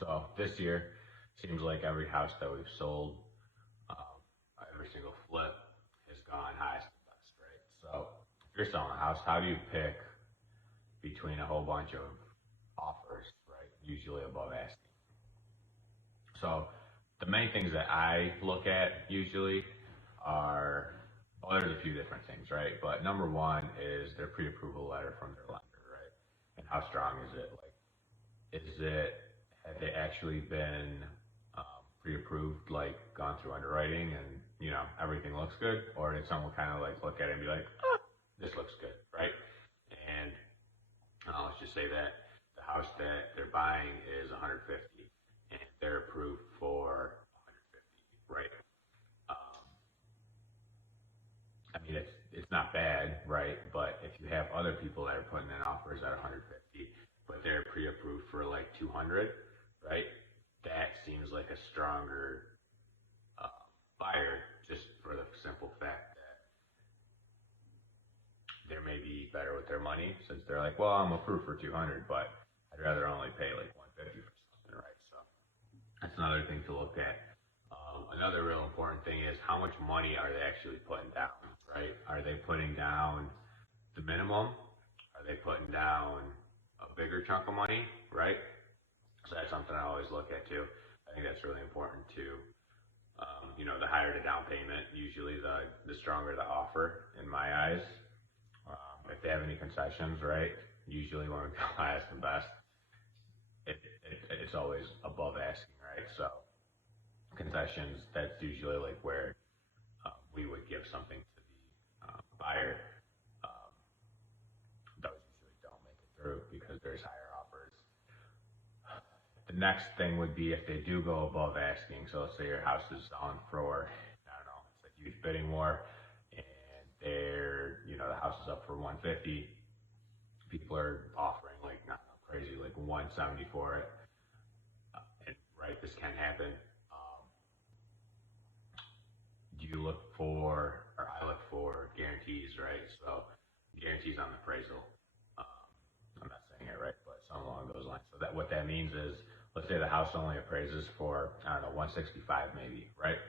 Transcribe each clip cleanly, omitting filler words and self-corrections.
So this year seems like every house that we've sold, every single flip has gone highest and best, right? So if you're selling a house, how do you pick between a whole bunch of offers, right? Usually above asking. So the main things that I look at usually are, well, there's a few different things, right? But number one is their pre-approval letter from their lender, right? And how strong is it? Like, have they actually been pre-approved, like gone through underwriting and, everything looks good? Or did someone kind of like look at it and be like, this looks good, right? And let's just say that the house that they're buying is 150 and they're approved for 150, right? Um, I mean, it's not bad, right? But if you have other people that are putting in offers at 150, but they're pre-approved for like 200, right? That seems like a stronger buyer, just for the simple fact that they may be better with their money, since they're like, well, I'm approved for 200, but I'd rather only pay like 150 for something, right? So that's another thing to look at. Another real important thing is how much money are they actually putting down, right? Are they putting down the minimum? Are they putting down a bigger chunk of money, right? So that's something I always look at too. I think that's really important too. The higher the down payment, usually the stronger the offer in my eyes. If they have any concessions, right? Usually when we go highest and best, it's always above asking, right? So concessions, that's usually like where we would give something to the buyer. Um, those usually don't make it through because there's higher offers. The next thing would be if they do go above asking. So let's say your house is selling for, I don't know, it's a huge bidding war, and the house is up for 150. People are offering like not crazy, like 170 for it. And right, this can happen. You look for, or I look for guarantees, right? So guarantees on the appraisal. Um, I'm not saying it right, but something along those lines. So that what that means is, let's say the house only appraises for, I don't know, 165 maybe, right?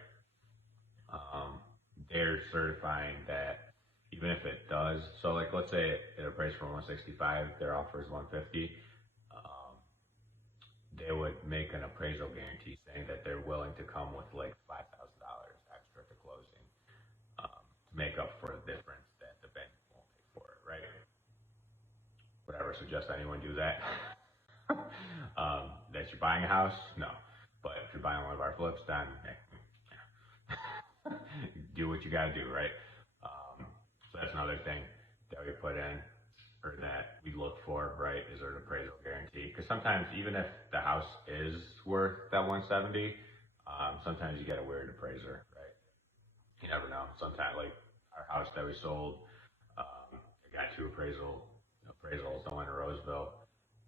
They're certifying that even if it does, so like let's say it appraised for 165, their offer is 150. Um, they would make an appraisal guarantee saying that they're willing to come with like $5,000 extra to closing, to make up for the difference that the bank won't pay for it, right? Would I ever suggest anyone do that? That you're buying a house? No. But if you're buying one of our flips, then do what you gotta do, right? So that's another thing that we put in, or that we look for, right, is an appraisal guarantee. Because sometimes, even if the house is worth that 170, sometimes you get a weird appraiser, right? You never know. Sometimes, like our house that we sold, it got two appraisals, the one in Roseville,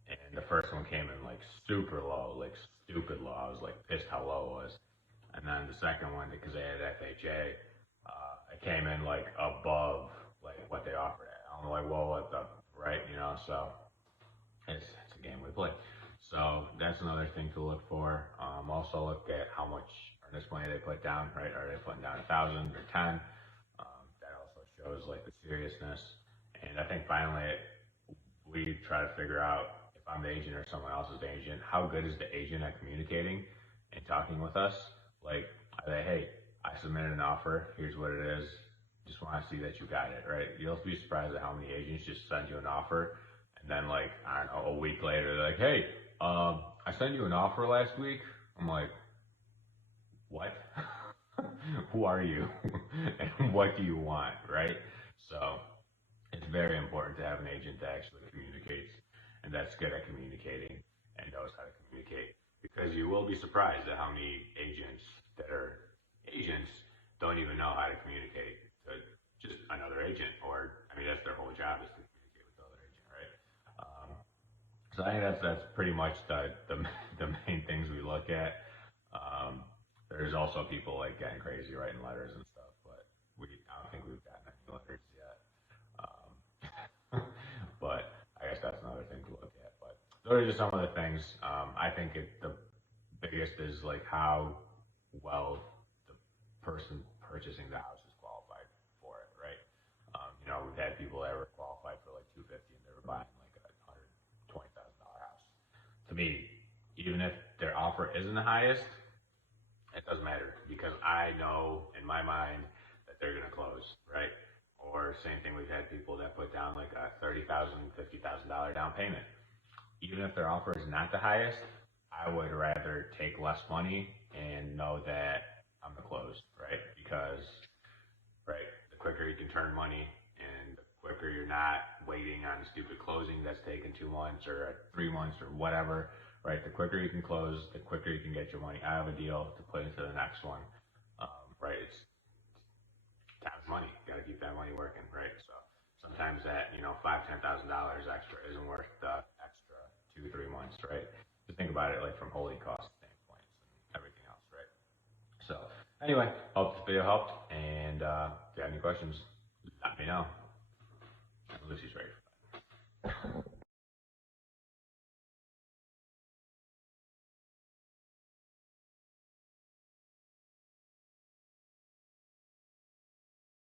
and the first one came in like super low, like stupid low. I was like pissed how low it was. And then the second one, because they had FHA, it came in like above like what they offered at. I'm like, well, what the, right? So it's a game we play. So that's another thing to look for. Also look at how much earnest money they put down, right? Are they putting down 1,000 or 10? That also shows like the seriousness. And I think finally we try to figure out, if I'm the agent or someone else is the agent, how good is the agent at communicating and talking with us? Like, are they, hey, I submitted an offer, here's what it is, just want to see that you got it, right? You'll be surprised at how many agents just send you an offer, and then like, I don't know, a week later, they're like, hey, I sent you an offer last week. I'm like, what? Who are you? And what do you want, right? So it's very important to have an agent that actually communicates and that's good at communicating and knows how to communicate. Because you will be surprised at how many agents that are agents don't even know how to communicate to just another agent, or I mean that's their whole job is to communicate with the other agent, right? So I think that's pretty much the main things we look at. There's also people like getting crazy writing letters and stuff, but I don't think we've gotten any letters yet. But I guess that's another thing to look at. But those are just some of the things. I think biggest is like how well the person purchasing the house is qualified for it, right? We've had people that were qualified for like 250 and they were buying like a $120,000 house. To me, even if their offer isn't the highest, it doesn't matter because I know in my mind that they're going to close, right? Or same thing, we've had people that put down like a $30,000, $50,000 down payment. Even if their offer is not the highest, I would rather take less money and know that I'm going to close, right? Because, right, the quicker you can turn money and the quicker you're not waiting on a stupid closing that's taking 2 months or 3 months or whatever, right? The quicker you can close, the quicker you can get your money out of a deal to put into the next one, right? It's time's money. Got to keep that money working, right? So sometimes that $5,000, $10,000 extra isn't worth the extra 2, 3 months, right? Just think about it like from holding cost standpoints and everything else, right? So anyway, hope this video helped, and if you have any questions, let me know. Lucy's ready for that.